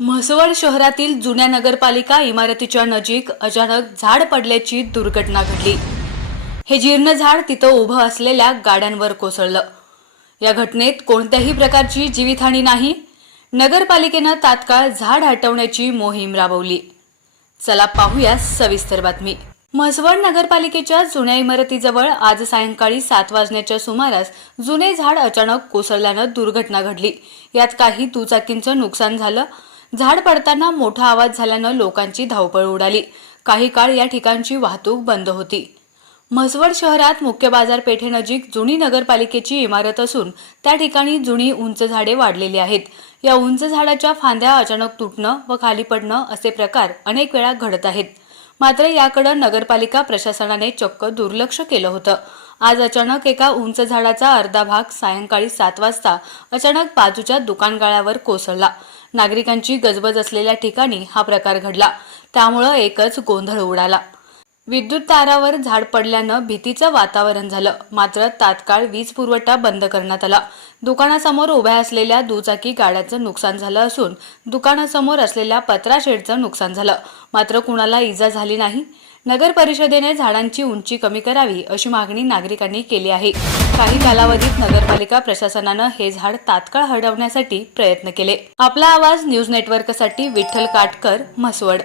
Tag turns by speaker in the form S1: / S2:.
S1: म्हसवड शहरातील जुन्या नगरपालिका इमारतीच्या नजीक अचानक झाड पडल्याची दुर्घटना घडली. हे जीर्ण झाड तिथं उभं असलेल्या गाड्यांवर कोसळलं. या घटनेत कोणत्याही प्रकारची जीवितहानी नाही. नगरपालिकेनं तात्काळ झाड हटवण्याची मोहीम राबवली. चला पाहूया सविस्तर बातमी. म्हसवड नगरपालिकेच्या जुन्या इमारतीजवळ आज सायंकाळी सात वाजण्याच्या सुमारास जुने झाड अचानक कोसळल्यानं दुर्घटना घडली. यात काही दुचाकींचं नुकसान झालं. झाड पडताना मोठा आवाज झाल्यानं लोकांची धावपळ उडाली. काही काळ या ठिकाणची वाहतूक बंद होती. म्हसवड शहरात मुख्य बाजारपेठेनजीक जुनी नगरपालिकेची इमारत असून त्या ठिकाणी जुनी उंच झाडे वाढलेली आहेत. या उंच झाडाच्या फांद्या अचानक तुटणं व खाली पडणं असे प्रकार अनेक वेळा घडत आहेत. मात्र याकडे नगरपालिका प्रशासनाने चक्क दुर्लक्ष केलं होतं. आज अचानक एका उंच झाडाचा अर्धा भाग सायंकाळी सात वाजता अचानक बाजूच्या दुकानगाळ्यावर कोसळला. नागरिकांची गजबज असलेल्या ठिकाणी हा प्रकार घडला. त्यामुळं एकच गोंधळ उडाला. विद्युत तारावर झाड पडल्यानं भीतीचं वातावरण झालं. मात्र तात्काळ वीज पुरवठा बंद करण्यात आला. दुकानासमोर उभ्या असलेल्या दुचाकी गाड्याचं नुकसान झालं असून दुकानासमोर असलेल्या पत्रा शेडचं नुकसान झालं. मात्र कुणाला इजा झाली नाही. नगर परिषदेने झाडांची उंची कमी करावी अशी मागणी नागरिकांनी केली आहे. काही कालावधीत नगरपालिका प्रशासनानं हे झाड तात्काळ हटवण्यासाठी प्रयत्न केले. आपला आवाज न्यूज नेटवर्कसाठी विठ्ठल काटकर म्हसवड.